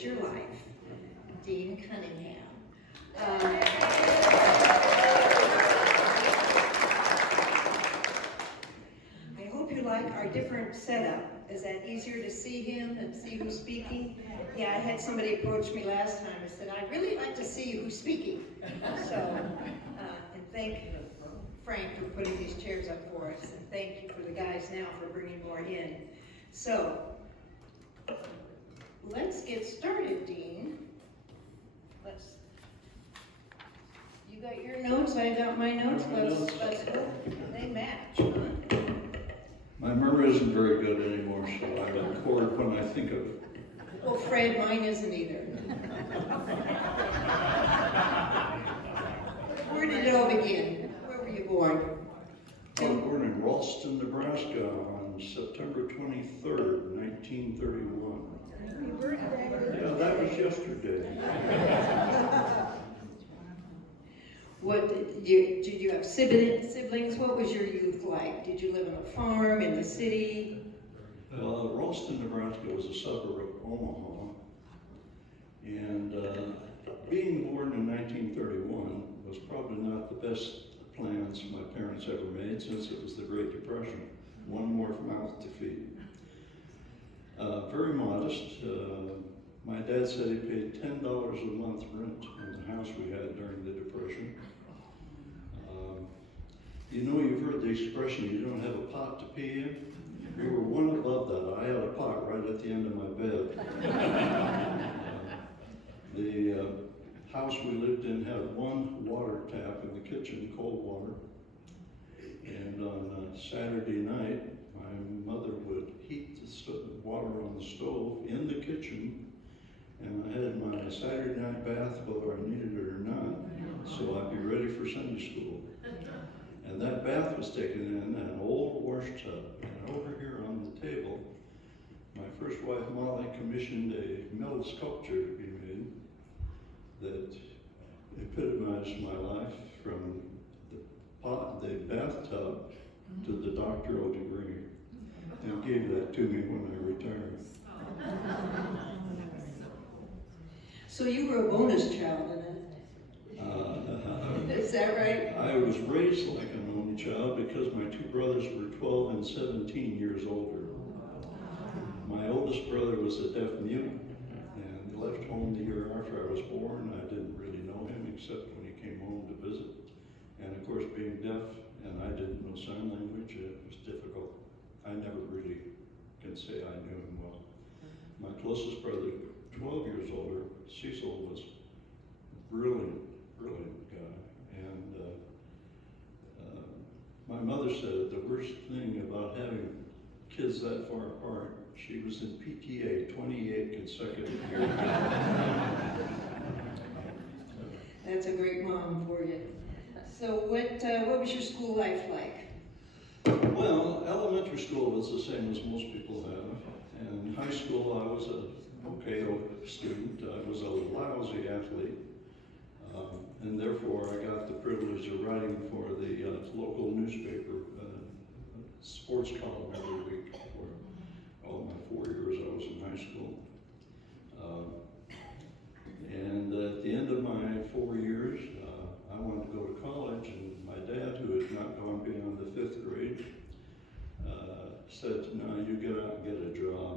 is your life, Dean Cunningham. I hope you like our different setup. Is that easier to see him and see who's speaking? Yeah, I had somebody approach me last time and said, I'd really like to see who's speaking. So, and thank Frank for putting these chairs up for us, and thank you for the guys now for bringing more in. So, let's get started, Dean. You got your notes, I got my notes. Let's go. They match, huh? My memory isn't very good anymore, so I record when I think of it. Oh, Fred, mine isn't either. Where did it all begin? Where were you born? I was born in Ralston, Nebraska on September 23rd, 1931. Yeah, that was yesterday. Did you have siblings? What was your youth like? Did you live on a farm, in the city? Ralston, Nebraska was a suburb of Omaha, and being born in 1931 was probably not the best plans my parents ever made, since it was the Great Depression. One more mouth to feed. Very modest. My dad said he paid $10 a month rent on the house we had during the Depression. You know, you've heard the expression, you don't have a pot to pee in. We were one above that. I had a pot right at the end of my bed. The house we lived in had one water tap in the kitchen, cold water. And on Saturday night, my mother would heat the water on the stove in the kitchen, and I had my Saturday night bath whether I needed it or not, so I'd be ready for Sunday school. And that bath was taken in an old wash tub. And over here on the table, my first wife Molly commissioned a metal sculpture to be made that epitomized my life from the bathtub to the doctoral degree, and gave that to me when I retired. So you were a bonus child in it. Is that right? I was raised like an only child because my two brothers were 12 and 17 years older. My oldest brother was a deaf mute, and he left home the year after I was born. I didn't really know him except when he came home to visit. And of course, being deaf, and I didn't know sign language, it was difficult. I never really can say I knew him well. My closest brother, 12 years older, Cecil, was brilliant guy. And my mother said the worst thing about having kids that far apart, she was in PTA 28 consecutive years. That's a great mom for you. So what was your school life like? Well, elementary school was the same as most people have. And in high school, I was a okay student. I was a lousy athlete. And therefore, I got the privilege of writing for the local newspaper, sports column every week for all my 4 years I was in high school. And at the end of my 4 years, I wanted to go to college, and my dad, who had not gone beyond the 5th grade, said, no, you get out and get a job.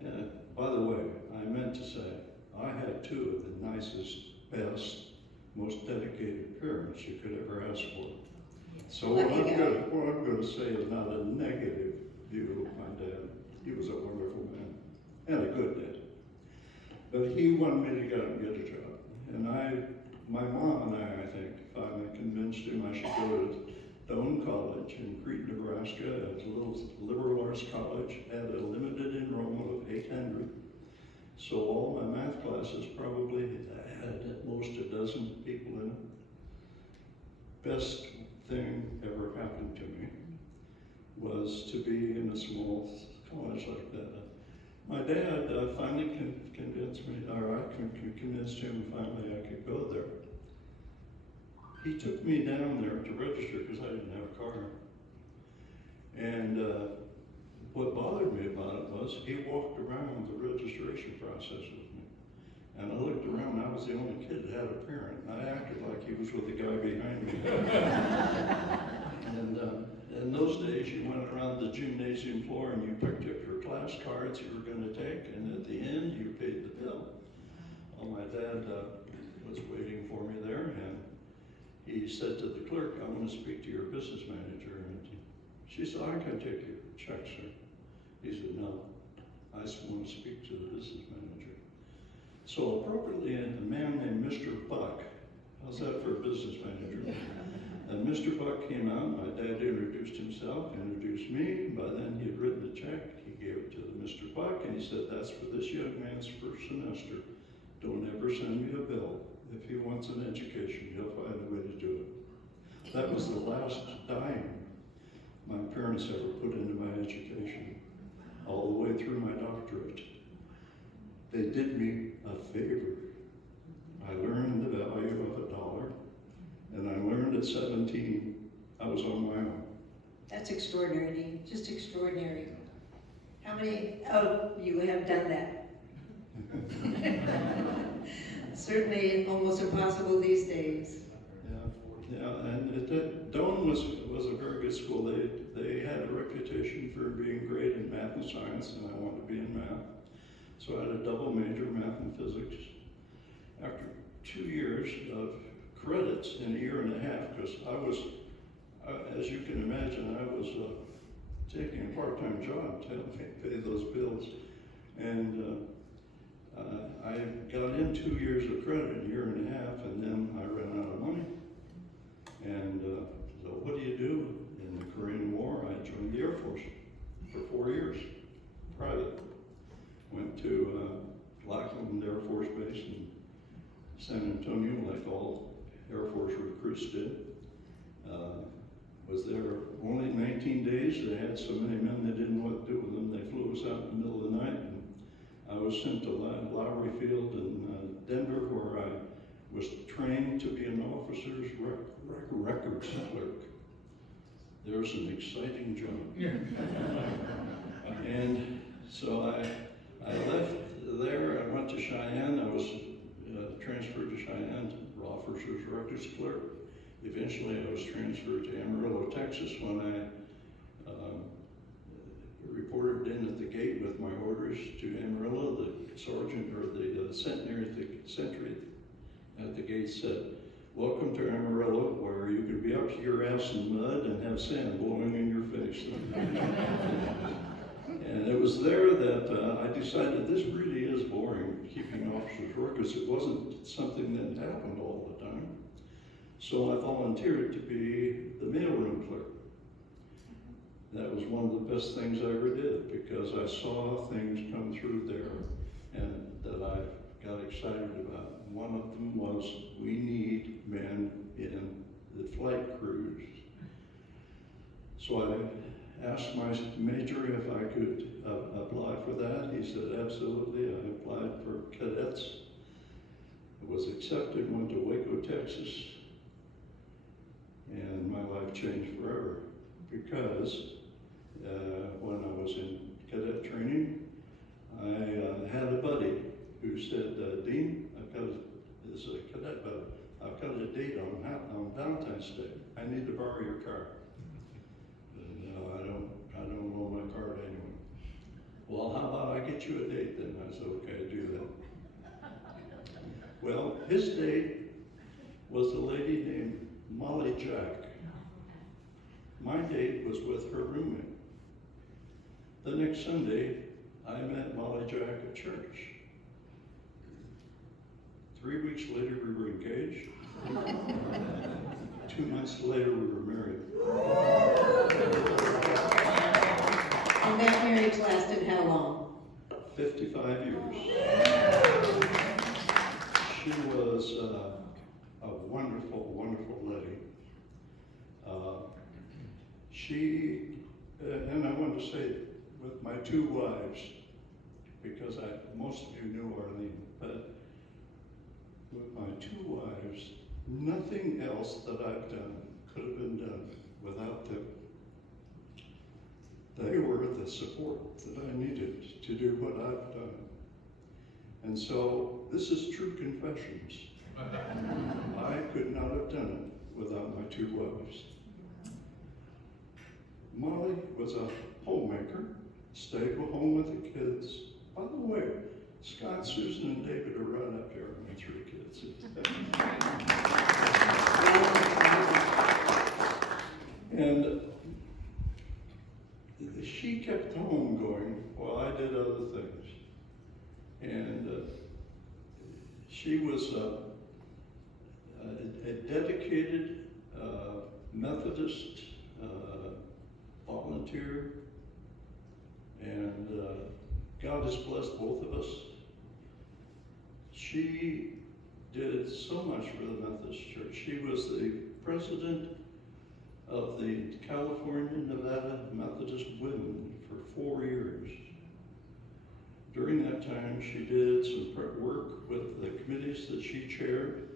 And by the way, I meant to say, I had two of the nicest, best, most dedicated parents you could ever ask for. So what I'm going to say is not a negative view of my dad. He was a wonderful man and a good dad. But he wanted me to get out and get a job. And my mom and I think, finally convinced him I should go to Doane College in Crete, Nebraska. It was a little liberal arts college, had a limited enrollment of 800. So all my math classes probably had at most a dozen people in it. Best thing ever happened to me was to be in a small college like that. My dad finally convinced me, or I convinced him finally I could go there. He took me down there to register because I didn't have a car. And what bothered me about it was he walked around the registration process with me. And I looked around, I was the only kid that had a parent, and I acted like he was with the guy behind me. And in those days, you went around the gymnasium floor and you picked up your class cards you were going to take, and at the end, you paid the bill. Well, my dad was waiting for me there, and he said to the clerk, "I want to speak to your business manager." And she said, "I can take your check, sir." He said, "No, I just want to speak to the business manager." So appropriately, a man named Mr. Buck, how's that for a business manager? And Mr. Buck came out, my dad introduced himself, introduced me. By then he had written the check, he gave it to Mr. Buck, and he said, "That's for this young man's first semester. Don't ever send me a bill. If he wants an education, he'll find a way to do it." That was the last dime my parents ever put into my education, all the way through my doctorate. They did me a favor. I learned the value of $1, and I learned at 17, I was on my own. That's extraordinary, Dean, just extraordinary. How many of you have done that? Certainly almost impossible these days. Yeah, and Doane was a very good school. They had a reputation for being great in math and science, and I wanted to be in math. So I had a double major, math and physics. After 2 years of credits in a year and a half, because I was, as you can imagine, I was taking a part-time job to help me pay those bills. And I got in 2 years of credit, a year and a half, and then I ran out of money. And so what do you do? In the Korean War, I joined the Air Force for 4 years, private. Went to Lackland Air Force Base in San Antonio, like all Air Force recruits did. Was there only 19 days. They had so many men they didn't know what to do with them. They flew us out in the middle of the night, and I was sent to Lowry Field in Denver, where I was trained to be an officer's records clerk. There's an exciting job. And so I left there. I went to Cheyenne. I was transferred to Cheyenne to officer's records clerk. Eventually, I was transferred to Amarillo, Texas, when I reported in at the gate with my orders to Amarillo. The sergeant, or the sentry at the gate said, "Welcome to Amarillo, where you could be up to your ass in mud and have sand blowing in your face." And it was there that I decided this really is boring, keeping officers' records. It wasn't something that happened all the time. So I volunteered to be the mailroom clerk. That was one of the best things I ever did, because I saw things come through there and that I got excited about. One of them was, we need men in the flight crews. So I asked my major if I could apply for that. He said, absolutely. I applied for cadets. I was accepted, went to Waco, Texas, and my life changed forever, because when I was in cadet training, I had a buddy who said, "Dean, this is a cadet buddy, I've got a date on Valentine's Day. I need to borrow your car." "No, I don't own my card anyway." "Well, how about I get you a date then?" I said, "Okay, do that." Well, his date was a lady named Molly Jack. My date was with her roommate. The next Sunday, I met Molly Jack at church. 3 weeks later, we were engaged. 2 months later, we were married. And that marriage lasted how long? 55 years. She was a wonderful, wonderful lady. And I want to say, with my 2 wives, because most of you knew Arlene, but with my 2 wives, nothing else that I've done could have been done without them. they were the support that I needed to do what I've done. And so, this is true confessions. I could not have done it without my two wives. Molly was a homemaker, stayed home with the kids. By the way, Scott, Susan, and David are right up there with my three kids. And she kept the home going while I did other things. And she was a dedicated Methodist volunteer, and God has blessed both of us. She did so much for the Methodist Church. She was the president of the California, Nevada Methodist Women for 4 years. During that time, she did some work with the committees that she chaired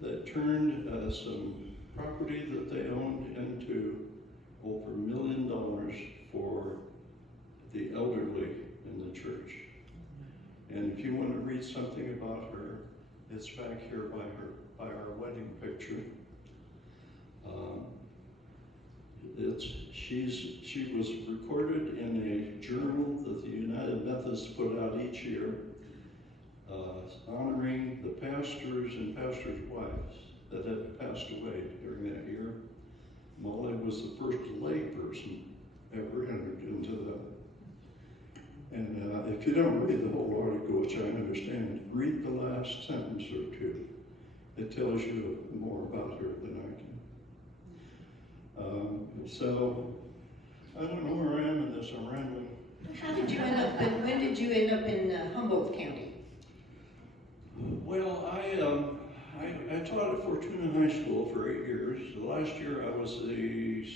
that turned some property that they owned into over $1 million for the elderly in the church. And if you want to read something about her, it's back here by our wedding picture. She was recorded in a journal that the United Methodists put out each year, honoring the pastors and pastors' wives that had passed away during that year. Molly was the first lay person ever entered into that. And if you don't read the whole article, which I understand, read the last sentence or two. It tells you more about her than I can. So, I don't know where I am in this, I'm rambling. How did you end up when did you end up in Humboldt County? Well, I taught at Fortuna High School for 8 years. The last year I was the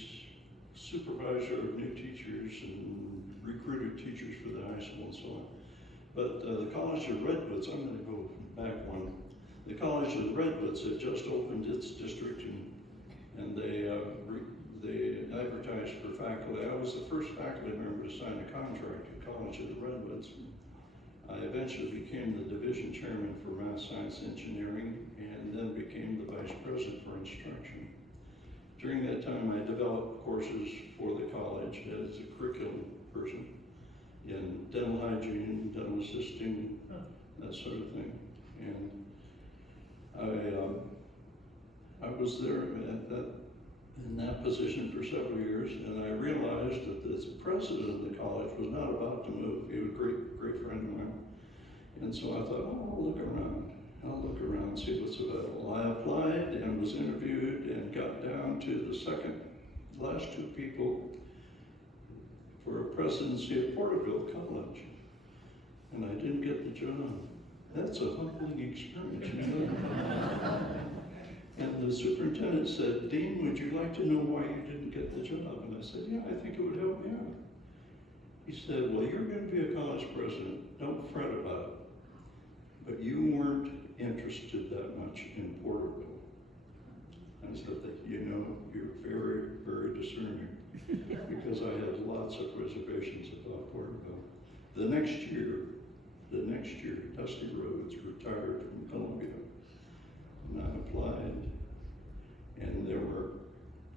supervisor of new teachers and recruited teachers for the high school and so on. But the College of Redwoods, I'm going to go back one. The College of Redwoods had just opened its district, and they advertised for faculty. I was the first faculty member to sign a contract at College of the Redwoods. I eventually became the division chairman for math, science, engineering, and then became the vice president for instruction. During that time, I developed courses for the college as a curriculum person in dental hygiene, dental assisting, that sort of thing. And I was there in that position for several years, and I realized that the president of the college was not about to move. He was a great friend of mine. And so I thought, oh, I'll look around and see what's available. I applied and was interviewed and got down to the last two people for a presidency at Porterville College. And I didn't get the job. That's a humbling experience, you know? And the superintendent said, Dean, would you like to know why you didn't get the job? And I said, yeah, I think it would help me out. He said, well, you're going to be a college president. Don't fret about it. But you weren't interested that much in Porterville. I said that, you know, you're very, very discerning, because I had lots of reservations about Porterville. The next year, Dusty Rhodes retired from Columbia, and I applied, and there were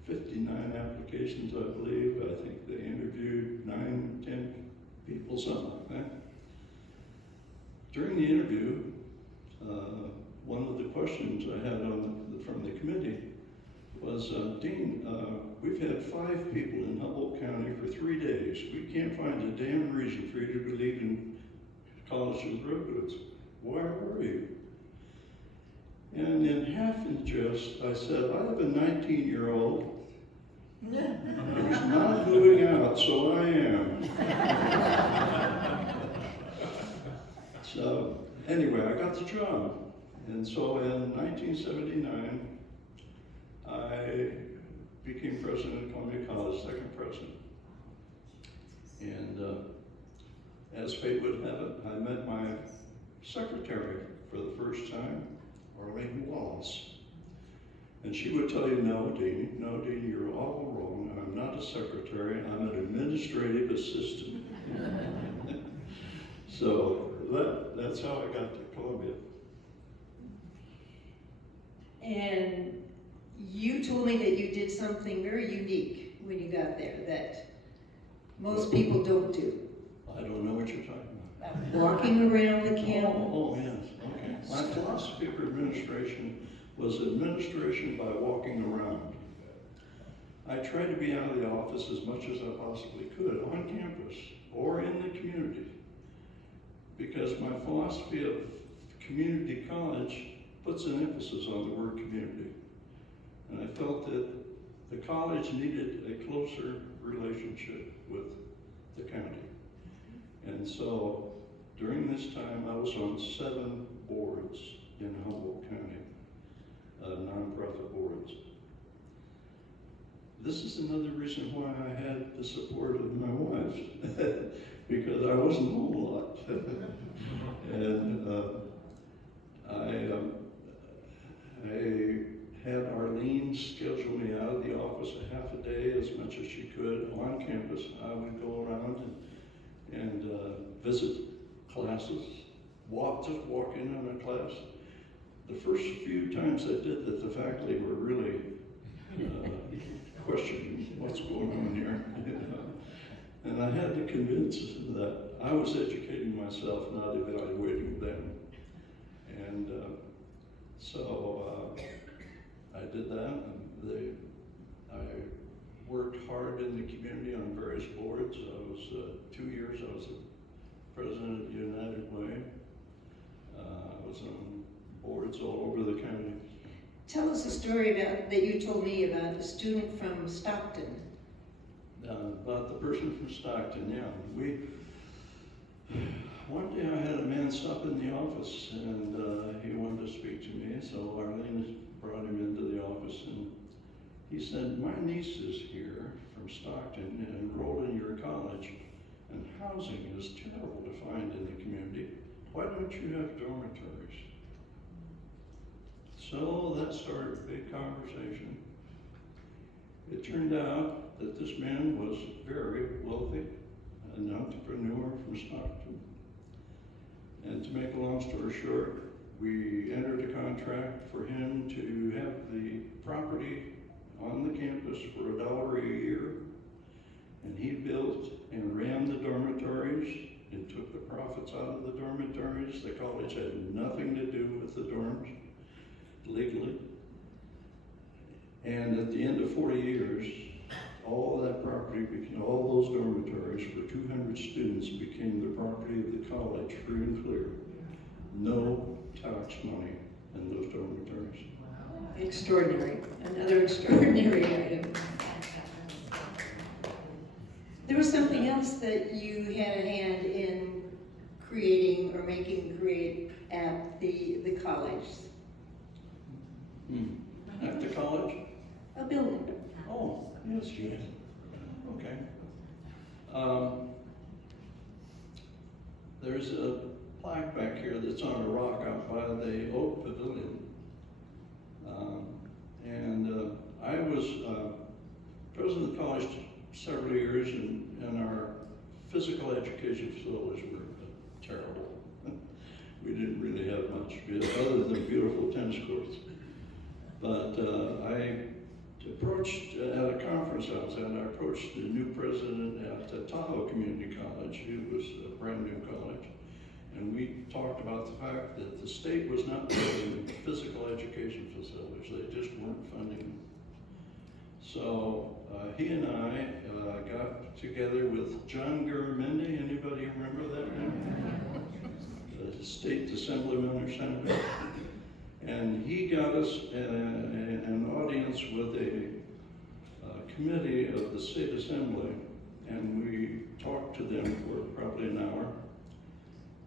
59 applications, I believe. I think they interviewed 9, 10 people, something like that. During the interview, one of the questions I had from the committee was, Dean, we've had 5 people in Humboldt County for 3 days. We can't find a damn reason for you to believe in College of Redwoods. Where were you? And in half in jest, I said, I have a 19-year-old who's not moving out, so I am. So anyway, I got the job. And so in 1979, I became president of Columbia College, second president. And as fate would have it, I met my secretary for the first time, Arlene Wallace. And she would tell you, no, Dean, you're all wrong. I'm not a secretary, I'm an administrative assistant. So that's how I got to Columbia. And you told me that you did something very unique when you got there that most people don't do. I don't know what you're talking about. Walking around the campus. Oh, yes, okay. My philosophy for administration was administration by walking around. I tried to be out of the office as much as I possibly could on campus or in the community, because my philosophy of community college puts an emphasis on the word community. And I felt that the college needed a closer relationship with the county. And so during this time, I was on 7 boards in Humboldt County, nonprofit boards. This is another reason why I had the support of my wife, because I wasn't home a lot. And I had Arlene schedule me out of the office a half a day as much as she could on campus. I would go around and visit classes, just walk in on a class. The first few times I did that, the faculty were really questioning what's going on here. And I had to convince them that I was educating myself, not evaluating them. And so I did that. And I worked hard in the community on various boards. I was 2 years, I was the president of United Way. I was on boards all over the county. Tell us a story that you told me about a student from Stockton. About the person from Stockton, yeah. One day I had a man stop in the office and he wanted to speak to me, so Arlene brought him into the office and he said, my niece is here from Stockton and enrolled in your college, and housing is terrible to find in the community. Why don't you have dormitories? So that started a big conversation. It turned out that this man was very wealthy, an entrepreneur from Stockton. And to make a long story short, we entered a contract for him to have the property on the campus for $1 a year. And he built and ran the dormitories and took the profits out of the dormitories. The college had nothing to do with the dorms legally. And at the end of 40 years, all that property, all those dormitories for 200 students became the property of the college, free and clear. No tax money in those dormitories. Extraordinary. Another extraordinary item. There was something else that you had a hand in creating or making create at the college. At the college? A building. Oh, yes, yes. Okay. There's a plaque back here that's on a rock out by the Oak Pavilion. I was president of the college several years, and our physical education facilities were terrible. We didn't really have much, other than beautiful tennis courts. But I approached, at a conference I was at, I approached the new president at Tahoe Community College, who was a brand new college, and we talked about the fact that the state was not building physical education facilities, they just weren't funding them. So he and I got together with John Garamendi. Anybody remember that name? The state assemblyman or senator. And he got us an audience with a committee of the state assembly, and we talked to them for probably an hour.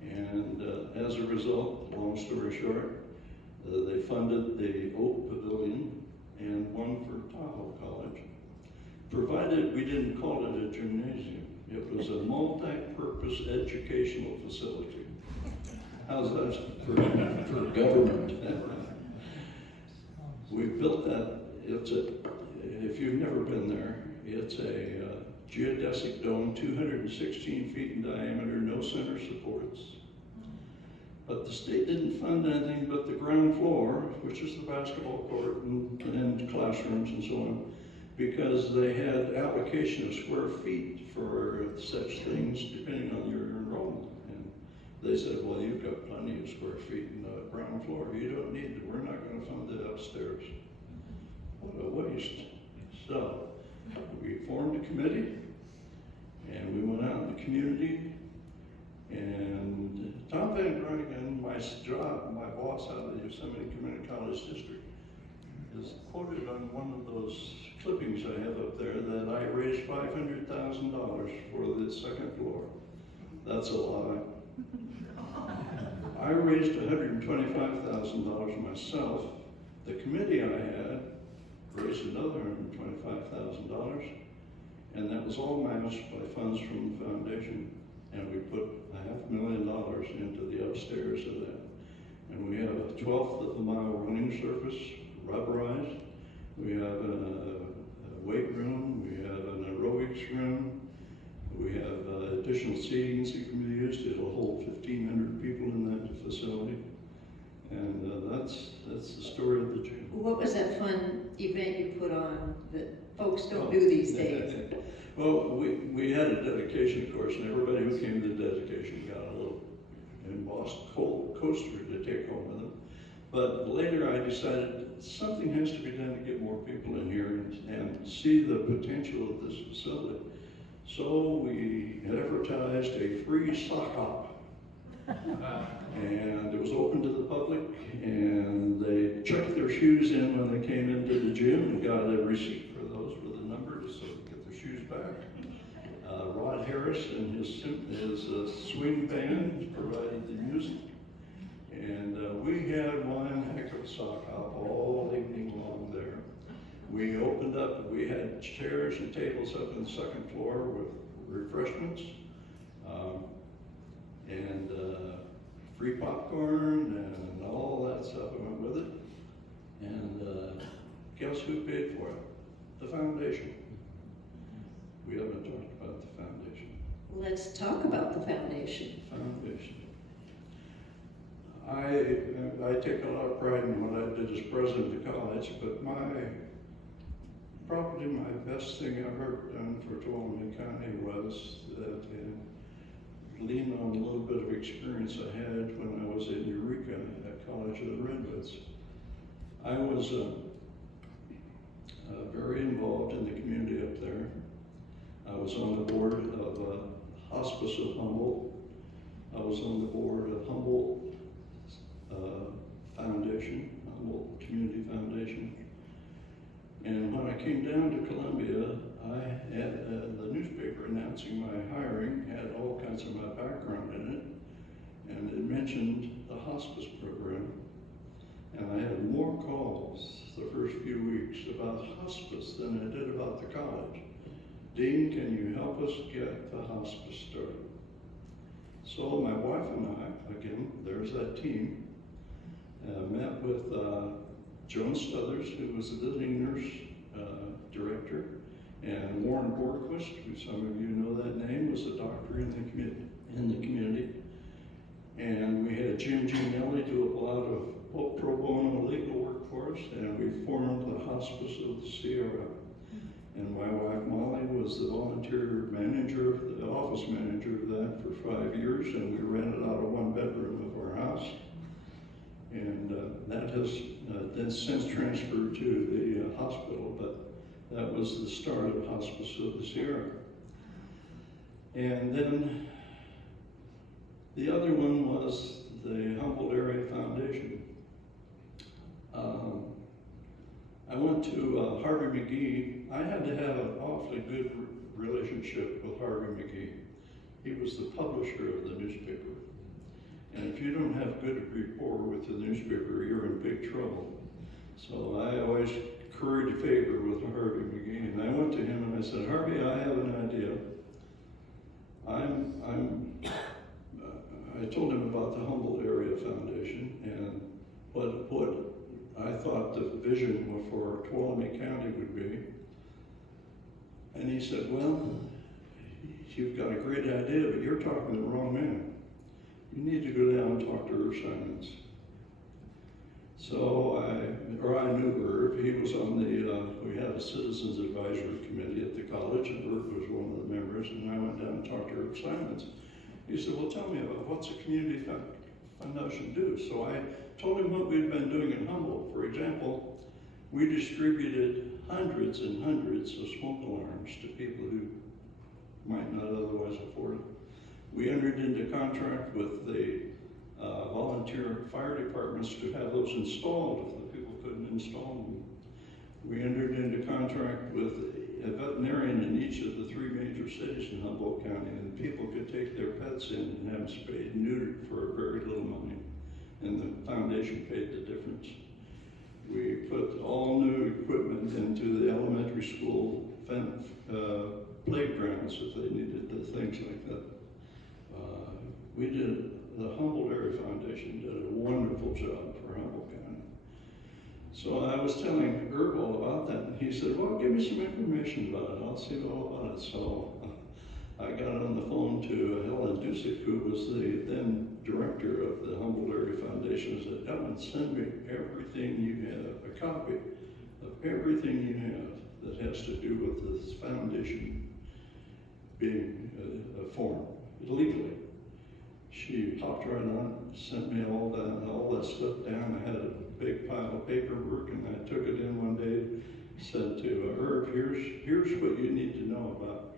And as a result, long story short, they funded the Oak Pavilion and one for Tahoe College, provided we didn't call it a gymnasium. It was a multi-purpose educational facility. How's that for government? We built that, if you've never been there, it's a geodesic dome, 216 feet in diameter, no center supports. But the state didn't fund anything but the ground floor, which is the basketball court and classrooms and so on, because they had allocation of square feet for such things depending on your enrollment. And they said, well, you've got plenty of square feet in the ground floor. You don't need it. We're not going to fund it upstairs. What a waste. So we formed a committee and we went out in the community, and Tom Van Groningen, my boss out of the Yosemite Community College District, is quoted on one of those clippings I have up there that I raised $500,000 for the second floor. That's a lie. I raised $125,000 myself. The committee I had raised another $125,000, and that was all managed by funds from the foundation. And we put $500,000 into the upstairs of that. And we have a 1/12 of a mile running surface, rubberized. We have a weight room, we have an aerobics room, we have additional seating that can be used. It'll hold 1,500 people in that facility. And that's the story of the gym. What was that fun event you put on that folks don't do these days? Well, we had a dedication course, and everybody who came to the dedication got a little embossed coaster to take home with them. But later I decided something has to be done to get more people in here and see the potential of this facility. So we advertised a free sock hop. And it was open to the public, and they checked their shoes in when they came into the gym and got a receipt for those with a number so they could get their shoes back. Rod Harris and his swing band provided the music. And we had one heck of a sock hop all evening long there. We opened up, we had chairs and tables up on the second floor with refreshments. And free popcorn and all that stuff went with it. And guess who paid for it? The foundation. We haven't talked about the foundation. Let's talk about the foundation. Foundation. I take a lot of pride in what I did as president of the college, but probably my best thing I've ever done for Tuolumne County was that lean on a little bit of experience I had when I was in Eureka at College of the Redwoods. I was very involved in the community up there. I was on the board of Hospice of Humboldt. I was on the board of Humboldt Foundation, Humboldt Community Foundation. And when I came down to Columbia, I had the newspaper announcing my hiring, had all kinds of my background in it, and it mentioned the hospice program. And I had more calls the first few weeks about hospice than I did about the college. Dean, can you help us get the hospice started? So my wife and I, again, there's that team, met with Joan Stothers, who was the visiting nurse director, and Warren Borquist, who some of you know that name, was a doctor in the community. And we had Jim Gianelli do a lot of pro bono legal work for us, and we formed the Hospice of the Sierra. And my wife Molly was the volunteer manager, the office manager of that for 5 years, and we rented out a 1-bedroom of our house. And that has then since transferred to the hospital, but that was the start of Hospice of the Sierra. And then the other one was the Humboldt Area Foundation. I went to Harvey McGee. I had to have an awfully good relationship with Harvey McGee. He was the publisher of the newspaper. And if you don't have good rapport with the newspaper, you're in big trouble. So I always curried favor with Harvey McGee. And I went to him and I said, Harvey, I have an idea. I told him about the Humboldt Area Foundation and what I thought the vision for Tuolumne County would be. And he said, well, you've got a great idea, but you're talking to the wrong man. You need to go down and talk to Irv Simons. So I knew Irv. He was on we had a citizens advisory committee at the college, and Irv was one of the members, and I went down and talked to Irv Simons. He said, well, tell me about what's a community foundation do? So I told him what we'd been doing in Humboldt. For example, we distributed hundreds and hundreds of smoke alarms to people who might not otherwise afford it. We entered into contract with the volunteer fire departments to have those installed if the people couldn't install them. We entered into contract with a veterinarian in each of the 3 major cities in Humboldt County, and people could take their pets in and have them spayed and neutered for very little money, and the foundation paid the difference. We put all new equipment into the elementary school playgrounds if they needed the things like that. The Humboldt Area Foundation did a wonderful job for Humboldt County. So I was telling Irv all about that, and he said, well, give me some information about it. I'll see all about it. So I got on the phone to Helen Dusick, who was the then director of the Humboldt Area Foundation, and said, Helen, send me everything you have, a copy of everything you have that has to do with this foundation being formed legally. She hopped right on, sent me all that stuff down. I had a big pile of paperwork, and I took it in one day, said to Irv, here's what you need to know about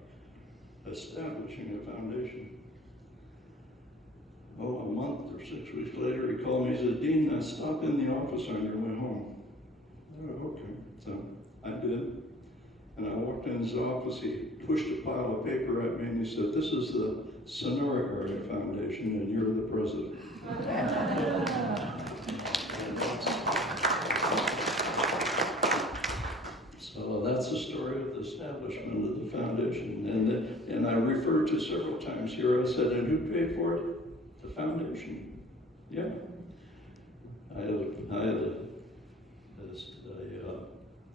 establishing a foundation. Oh, a month or 6 weeks later, he called me. He said, Dean, stop in the office on your way home. Oh, okay. So I did. And I walked in his office. He pushed a pile of paper at me, and he said, this is the Sonora Area Foundation, and you're the president. So that's the story of the establishment of the foundation. And I referred to several times here, I said, and who paid for it? The foundation. Yeah. I had a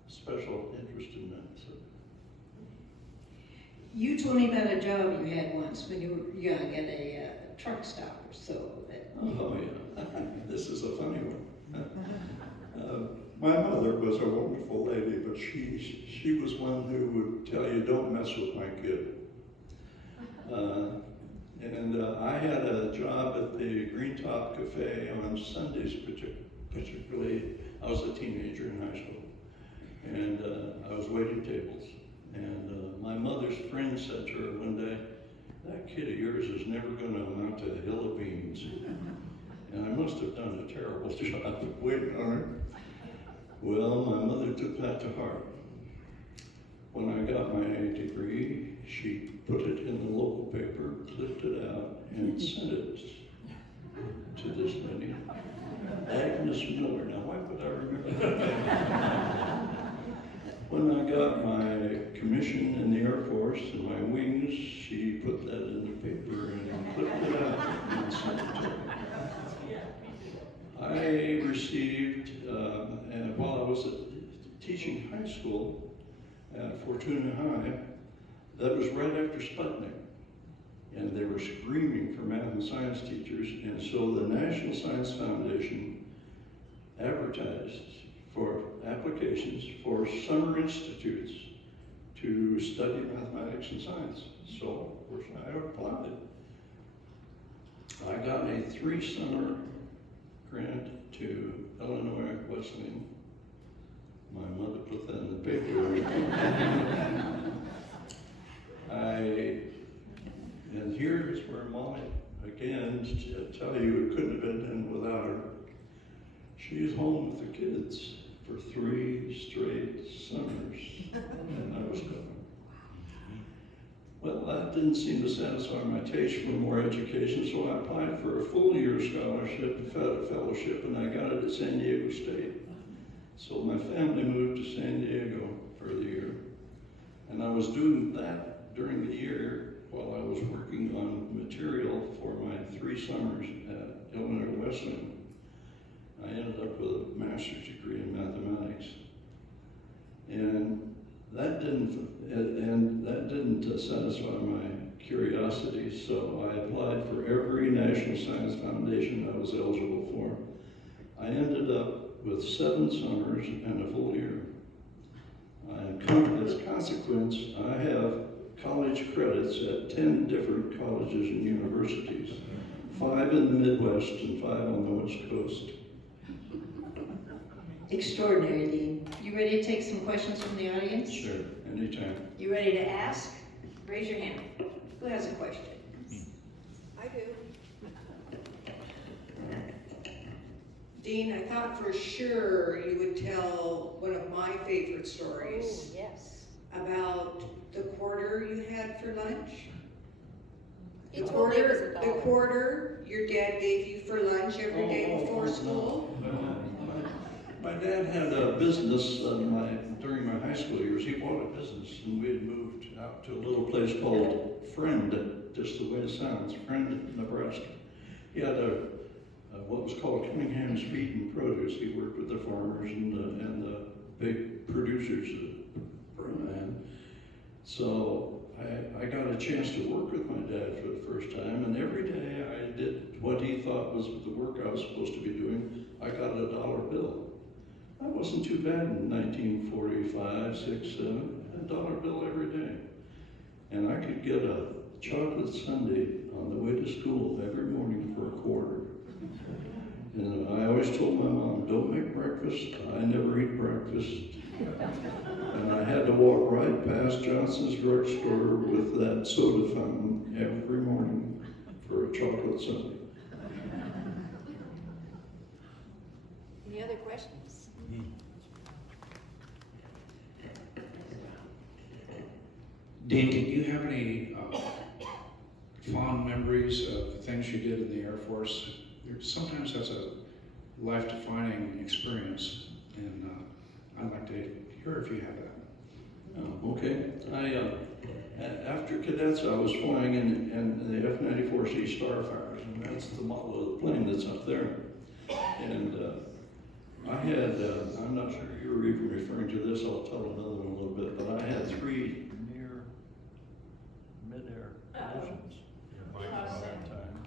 special interest in that. So. You told me about a job you had once when you were young at a truck stop or so. Oh, yeah. This is a funny one. My mother was a wonderful lady, but she was one who would tell you, don't mess with my kid. I had a job at the Green Top Cafe on Sundays, particularly. I was a teenager in high school, and I was waiting tables. And my mother's friend said to her one day, that kid of yours is never going to amount to a hill of beans. And I must have done a terrible job waiting on her. Well, my mother took that to heart. When I got my degree, she put it in the local paper, clipped it out, and sent it to this lady, Agnes Miller. Now, why would I remember that? When I got my commission in the Air Force and my wings, she put that in the paper and clipped it out and sent it to me. I received, and while I was teaching high school at Fortuna High, that was right after Sputnik. And they were screaming for math and science teachers, and so the National Science Foundation advertised for applications for summer institutes to study mathematics and science. So, of course, I applied. I got a 3-summer grant to Illinois Wesleyan. My mother put that in the paper. And here's where Molly, again, to tell you it couldn't have been done without her. She's home with the kids for 3 straight summers, and I was gone. Well, that didn't seem to satisfy my taste for more education, so I applied for a full-year scholarship, fellowship, and I got it at San Diego State. So my family moved to San Diego for the year, and I was doing that during the year while I was working on material for my 3 summers at Illinois Wesleyan. I ended up with a master's degree in mathematics. And that didn't satisfy my curiosity, so I applied for every National Science Foundation I was eligible for. I ended up with 7 summers and a full year. As a consequence, I have college credits at 10 different colleges and universities, 5 in the Midwest and 5 on the West Coast. Extraordinary, Dean. You ready to take some questions from the audience? Sure, anytime. You ready to ask? Raise your hand. Who has a question? I do. Dean, I thought for sure you would tell one of my favorite stories Yes. about the quarter you had for lunch. He told me it was $1. The quarter your dad gave you for lunch every day before school. My dad had a business during my high school years. He bought a business, and we had moved out to a little place called Friend, just the way it sounds, Friend, Nebraska. He had what was called Cunningham's Feed and Produce. He worked with the farmers and the big producers for a man. So I got a chance to work with my dad for the first time, and every day I did what he thought was the work I was supposed to be doing. I got a $1 bill. That wasn't too bad in 1945, 6, 7. A $1 bill every day. And I could get a chocolate sundae on the way to school every morning for a quarter. And I always told my mom, don't make breakfast. I never eat breakfast. And I had to walk right past Johnson's drugstore with that soda fountain every morning for a chocolate sundae. Any other questions? Dean, do you have any fond memories of things you did in the Air Force? Sometimes that's a life-defining experience, and I'd like to hear if you have that. Okay. After cadets, I was flying in the F-94C Starfires, and that's the model of the plane that's up there. And I had, I'm not sure you were even referring to this, I'll tell another one a little bit, but I had 3 near midair collisions at that time.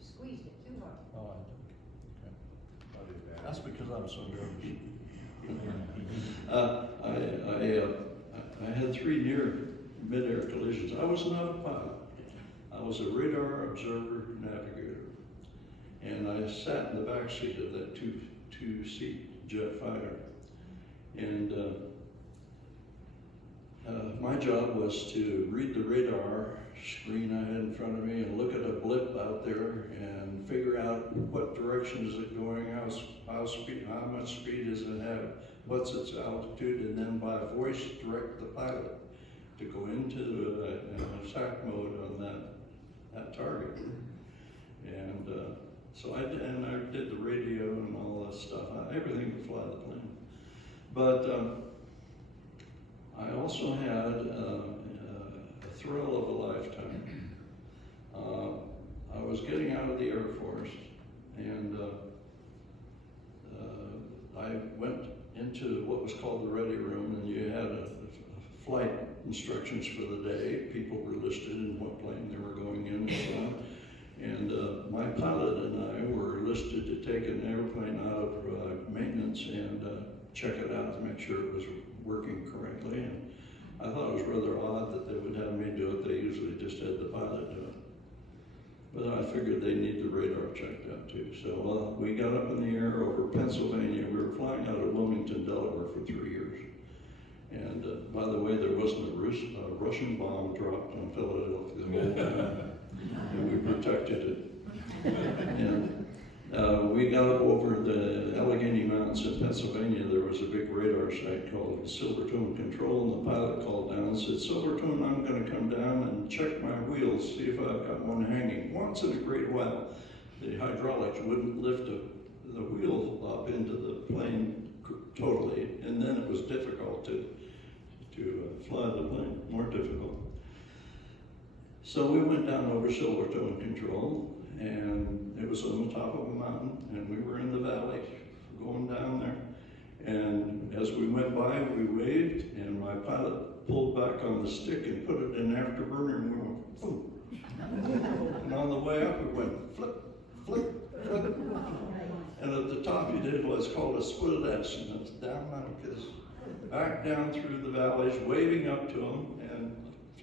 Squeezed it too hard. Oh, okay. That's because I was so nervous. I had 3 near midair collisions. I was not a pilot. I was a radar observer navigator. And I sat in the back seat of that two-seat jet fighter. And my job was to read the radar screen I had in front of me and look at a blip out there and figure out what direction is it going, how much speed does it have, what's its altitude, and then by voice direct the pilot to go into an attack mode on that target. And so I did the radio and all that stuff, everything to fly the plane. But I also had a thrill of a lifetime. I was getting out of the Air Force, and I went into what was called the ready room, and you had a flight instructions for the day. People were listed in what plane they were going in and so on. And my pilot and I were listed to take an airplane out of maintenance and check it out to make sure it was working correctly. And I thought it was rather odd that they would have me do it. They usually just had the pilot do it. But I figured they need the radar checked out too. So we got up in the air over Pennsylvania. We were flying out of Wilmington, Delaware for 3 years. And by the way, there wasn't a Russian bomb dropped on Philadelphia the whole time. And we protected it. And we got up over the Allegheny Mountains in Pennsylvania. There was a big radar site called Silvertone Control, and the pilot called down and said, Silvertone, I'm going to come down and check my wheels, see if I've got one hanging. Once in a great while, the hydraulics wouldn't lift the wheel up into the plane totally, and then it was difficult to fly the plane, more difficult. So we went down over Silvertone Control, and it was on the top of a mountain, and we were in the valley going down there. And as we went by, we waved, and my pilot pulled back on the stick and put it in afterburner, and we went, boom. And on the way up, it went flip, flip, flip. And at the top, he did what's called a split S, and it's down like this, back down through the valleys, waving up to him, and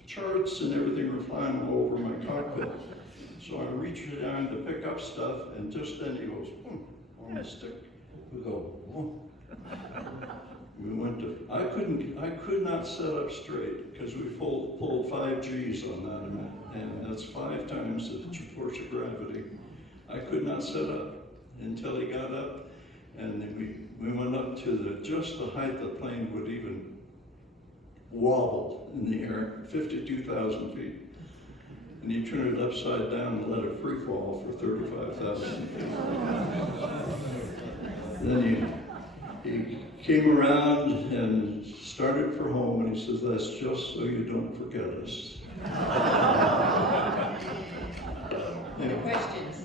charts and everything were flying all over my cockpit. So I reached down to pick up stuff, and just then he goes, boom, on the stick. We go, boom. We went to, I could not sit up straight because we pulled 5 G's on that, and that's 5 times the force of gravity. I could not sit up until he got up, and then we went up to just the height the plane would even wobble in the air, 52,000 feet. And he turned it upside down and let it free fall for 35,000 feet. Then he came around and started for home, and he says, "That's just so you don't forget us." Any questions?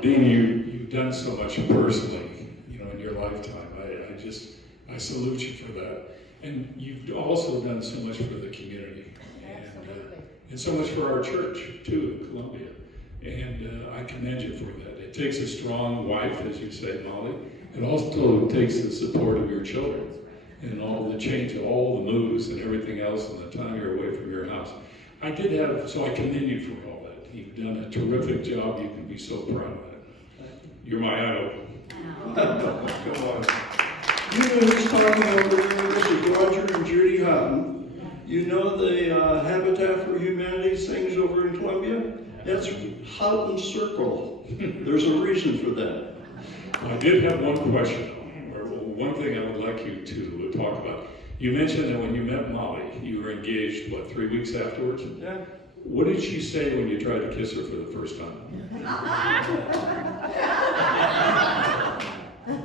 Dean, you've done so much personally, in your lifetime. I salute you for that. And you've also done so much for the community. And so much for our church, too, in Columbia. And I commend you for that. It takes a strong wife, as you say, Molly. It also takes the support of your children and all the change, all the moves and everything else and the time you're away from your house. I commend you for all that. You've done a terrific job. You can be so proud of that. You're my idol. Come on. You know who's talking over there? This is Roger and Judy Houghton. You know the Habitat for Humanity things over in Columbia? That's Houghton Circle. There's a reason for that. I did have one question, or one thing I would like you to talk about. You mentioned that when you met Molly, you were engaged, 3 weeks afterwards? Yeah. What did she say when you tried to kiss her for the first time?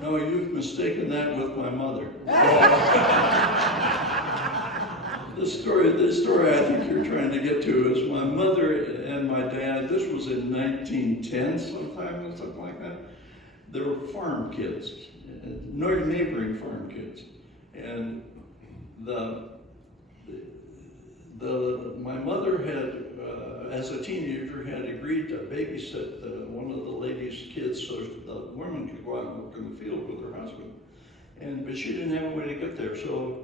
No, you've mistaken that with my mother. The story I think you're trying to get to is my mother and my dad, this was in 1910 sometime, something like that. They were farm kids, neighboring farm kids. And my mother had, as a teenager, had agreed to babysit one of the ladies' kids so the woman could go out and work in the field with her husband. But she didn't have a way to get there, so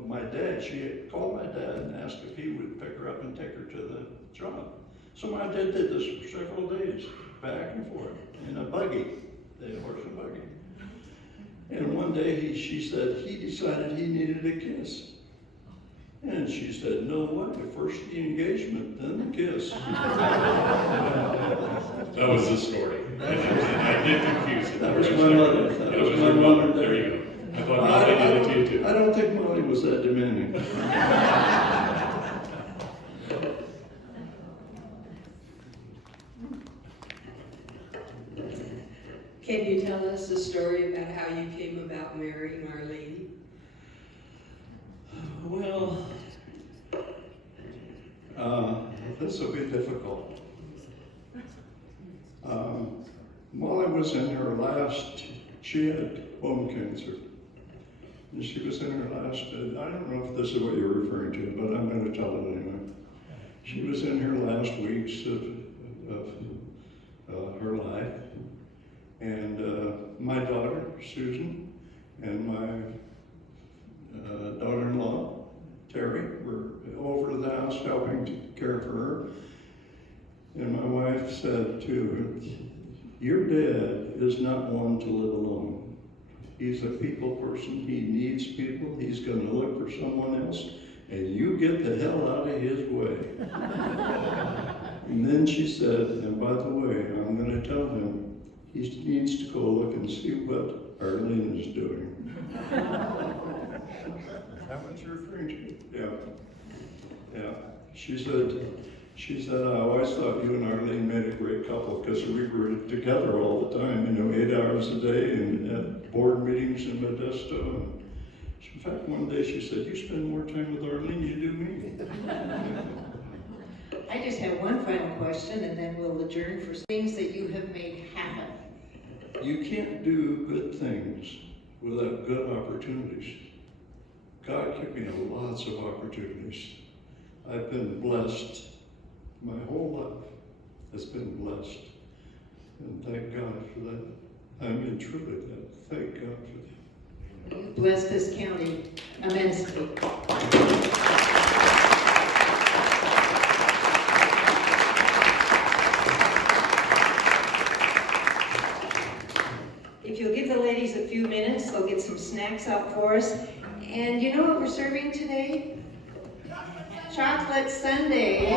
she called my dad and asked if he would pick her up and take her to the job. So my dad did this for several days, back and forth, in a buggy, a horse and buggy. And one day she said he decided he needed a kiss. And she said, "No way, first the engagement, then the kiss." That was the story. I did confuse it. That was my mother. That was your mother. There you go. I thought Molly did it to you too. I don't think Molly was that demanding. Can you tell us the story about how you came about marrying Arlene? Well, this will be difficult. Molly was in her last, she had bone cancer. And she was in her last, I don't know if this is what you're referring to, but I'm going to tell it anyway. She was in her last weeks of her life. And my daughter, Susan, and my daughter-in-law, Terry, were over to the house helping to care for her. And my wife said to her, "Your dad is not one to live alone. He's a people person. He needs people. He's going to look for someone else. And you get the hell out of his way." And then she said, "And by the way, I'm going to tell him he needs to go look and see what Arlene is doing." Is that what you're referring to? Yeah. She said, "I always thought you and Arlene made a great couple because we were together all the time, 8 hours a day and at board meetings in Modesto." In fact, one day she said, "You spend more time with Arlene than you do me." I just have one final question, and then we'll adjourn for things that you have made happen. You can't do good things without good opportunities. God gave me lots of opportunities. I've been blessed. My whole life has been blessed. And thank God for that. I mean, truly, thank God for that. You bless this county immensely. If you'll give the ladies a few minutes, they'll get some snacks out for us. And you know what we're serving today? Chocolate sundaes.